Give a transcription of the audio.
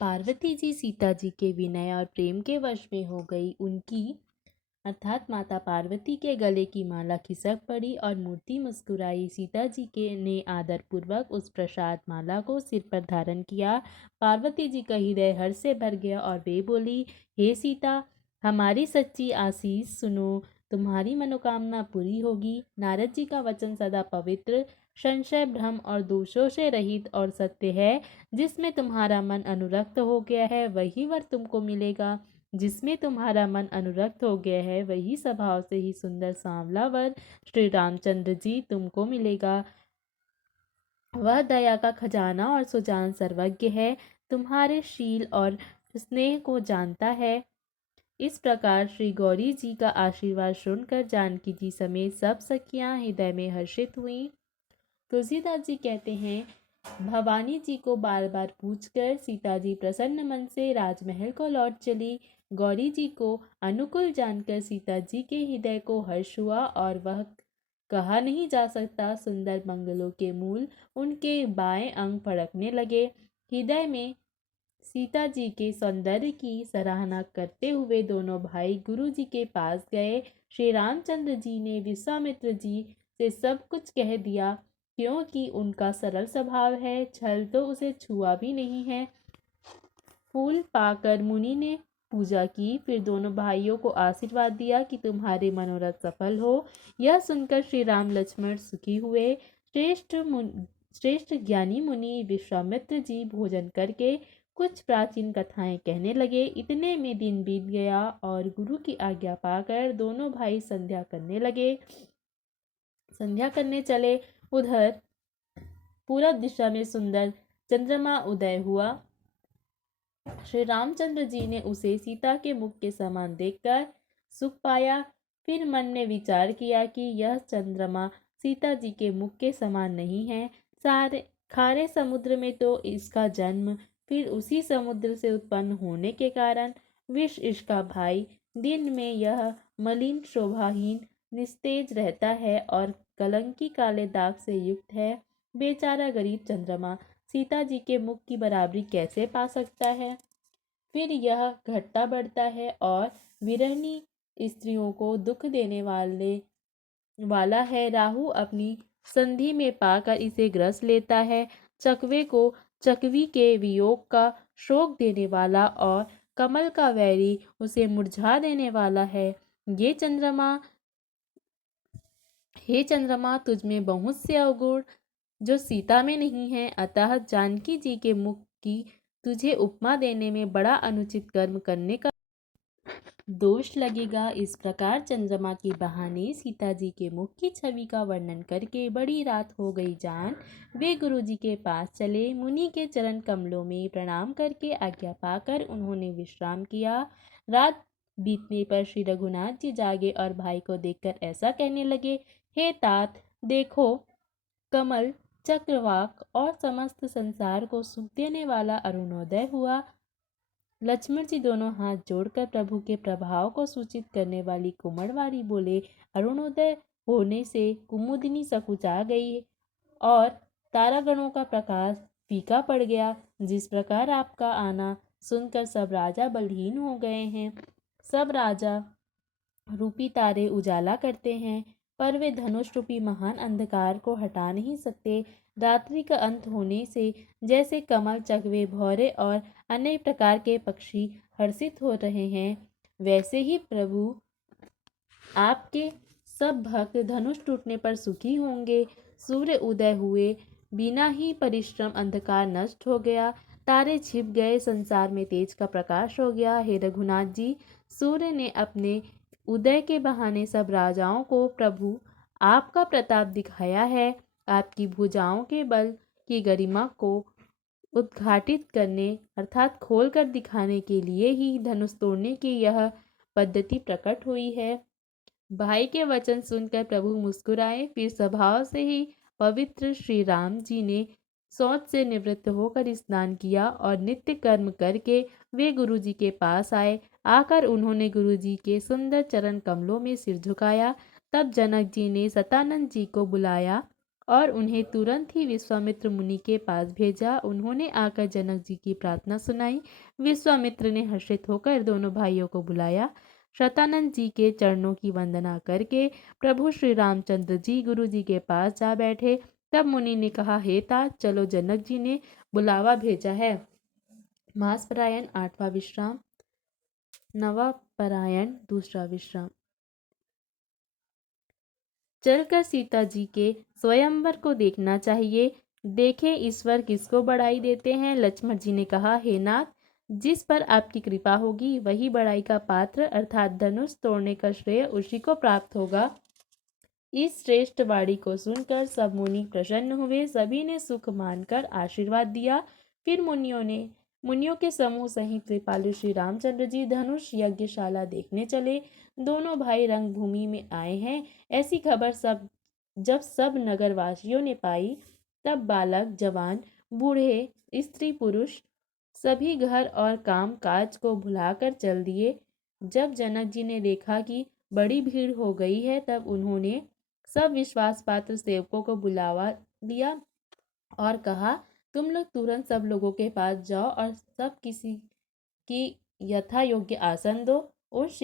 पार्वती जी सीता जी के विनय और प्रेम के वश में हो गई। उनकी अर्थात माता पार्वती के गले की माला खिसक पड़ी और मूर्ति मुस्कुराई। सीता जी के ने आदर पूर्वक उस प्रसाद माला को सिर पर धारण किया। पार्वती जी का हृदय हर्ष से भर गया और वे बोली, हे सीता, हमारी सच्ची आशीष सुनो, तुम्हारी मनोकामना पूरी होगी। नारद जी का वचन सदा पवित्र, संशय, भ्रम और दोषों से रहित और सत्य है। जिसमें तुम्हारा मन अनुरक्त हो गया है वही वर तुमको मिलेगा। जिसमें तुम्हारा मन अनुरक्त हो गया है वही स्वभाव से ही सुंदर सांवला वर श्री रामचंद्र जी तुमको मिलेगा। वह दया का खजाना और सुजान सर्वज्ञ है, तुम्हारे शील और स्नेह को जानता है। इस प्रकार श्री गौरी जी का आशीर्वाद सुनकर जानकी जी समेत सब सखियां हृदय में हर्षित हुईं। तुलसीदास जी कहते हैं, भवानी जी को बार बार पूछकर सीता जी प्रसन्न मन से राजमहल को लौट चली। गौरी जी को अनुकूल जानकर सीता जी के हृदय को हर्ष हुआ और वह कहा नहीं जा सकता सुंदर मंगलों के मूल उनके बाएं अंग फड़कने लगे। हृदय में सीता जी के सौंदर्य की सराहना करते हुए दोनों भाई गुरु जी के पास गए। श्री रामचंद्र जी ने विश्वामित्र जी से सब कुछ कह दिया, क्योंकि उनका सरल स्वभाव है, छल तो उसे छुआ भी नहीं है। फूल पाकर मुनि ने पूजा की, फिर दोनों भाइयों को आशीर्वाद दिया कि तुम्हारे मनोरथ सफल हो। यह सुनकर श्री राम लक्ष्मण सुखी हुए। श्रेष्ठ ज्ञानी मुनि विश्वामित्र जी भोजन करके कुछ प्राचीन कथाएं कहने लगे। इतने में दिन बीत गया और गुरु की आज्ञा पाकर दोनों भाई संध्या करने लगे। संध्या करने चले, उधर पूरब दिशा में सुंदर चंद्रमा उदय हुआ। श्री रामचंद्र जी ने उसे सीता के मुख के समान देखकर सुख पाया। फिर मन में विचार किया कि यह चंद्रमा सीता जी के मुख के समान नहीं है। सारे खारे समुद्र में तो इसका जन्म, फिर उसी समुद्र से उत्पन्न होने के कारण विष इसका भाई। दिन में यह मलिन, शोभाहीन, निस्तेज रहता है और कलंकी काले दाग से युक्त है। बेचारा गरीब चंद्रमा सीता जी के मुख की बराबरी कैसे पा सकता है। फिर यह घटता बढ़ता है और विरहनी स्त्रियों को दुख देने वाला है। राहु अपनी संधि में पाकर इसे ग्रस लेता है। चकवे को चकवी के वियोग का शोक देने वाला और कमल का वैरी उसे मुरझा देने वाला है। हे चंद्रमा, तुझ में बहुत से अवगुण जो सीता में नहीं है, अतः जानकी जी के मुख की तुझे उपमा देने में बड़ा अनुचित कर्म करने का दोष लगेगा। इस प्रकार चंद्रमा के बहाने सीता जी के मुख की छवि का वर्णन करके बड़ी रात हो गई जान वे गुरु जी के पास चले। मुनि के चरण कमलों में प्रणाम करके आज्ञा पाकर उन्होंने विश्राम किया। रात बीतने पर श्री रघुनाथ जी जागे और भाई को देखकर ऐसा कहने लगे, हे तात, देखो, कमल, चक्रवाक और समस्त संसार को सुख देने वाला अरुणोदय हुआ। लक्ष्मण जी दोनों हाथ जोड़कर प्रभु के प्रभाव को सूचित करने वाली कुमड़वारी बोले, अरुणोदय होने से कुमुदिनी सकुचा गई और तारागणों का प्रकाश फीका पड़ गया। जिस प्रकार आपका आना सुनकर सब राजा बलहीन हो गए हैं। सब राजा रूपी तारे उजाला करते हैं, पर वे धनुष रूपी महान अंधकार को हटा नहीं सकते। रात्रि का अंत होने से जैसे कमल, चकवे, भौरे और अनेक प्रकार के पक्षी हर्षित हो रहे हैं, वैसे ही प्रभु आपके सब भक्त धनुष टूटने पर सुखी होंगे। सूर्य उदय हुए बिना ही परिश्रम अंधकार नष्ट हो गया, तारे छिप गए, संसार में तेज का प्रकाश हो गया। हे रघुनाथ जी, सूर्य ने अपने उदय के बहाने सब राजाओं को प्रभु आपका प्रताप दिखाया है। आपकी भुजाओं के बल की गरिमा को उद्घाटित करने अर्थात खोल कर दिखाने के लिए ही धनुष तोड़ने की यह पद्धति प्रकट हुई है। भाई के वचन सुनकर प्रभु मुस्कुराए। फिर स्वभाव से ही पवित्र श्री राम जी ने शौच से निवृत्त होकर स्नान किया और नित्य कर्म करके वे गुरु जी के पास आए। आकर उन्होंने गुरु जी के सुंदर चरण कमलों में सिर झुकाया। तब जनक जी ने सतानंद जी को बुलाया और उन्हें तुरंत ही विश्वामित्र मुनि के पास भेजा। उन्होंने आकर जनक जी की प्रार्थना सुनाई। विश्वामित्र ने हर्षित होकर दोनों भाइयों को बुलाया। शतानंद जी के चरणों की वंदना करके प्रभु श्री रामचंद्र जी गुरु जी के पास जा बैठे। तब मुनि ने कहा, हे तात, चलो, जनक जी ने बुलावा भेजा है। मासपरायण 8वां विश्राम, नवापरायण 2रा विश्राम। चलकर सीता जी के स्वयंवर को देखना चाहिए। देखे ईश्वर किसको बड़ाई देते हैं। लक्ष्मण जी ने कहा, हे नाथ, जिस पर आपकी कृपा होगी वही बड़ाई का पात्र अर्थात धनुष तोड़ने का श्रेय उसी को प्राप्त होगा। इस श्रेष्ठ वाणी को सुनकर सब मुनि प्रसन्न हुए। सभी ने सुख मानकर आशीर्वाद दिया। फिर मुनियों के समूह सहित कृपालु श्री रामचंद्र जी धनुष यज्ञशाला देखने चले। दोनों भाई रंगभूमि में आए हैं, ऐसी खबर जब सब नगरवासियों ने पाई, तब बालक, जवान, बूढ़े, स्त्री, पुरुष सभी घर और काम काज को भुलाकर चल दिए। जब जनक जी ने देखा कि बड़ी भीड़ हो गई है, तब उन्होंने सब विश्वास पात्र सेवकों को बुलावा दिया और कहा, तुम लोग तुरंत सब लोगों के पास जाओ और सब किसी की यथा योग्य आसन दो। उस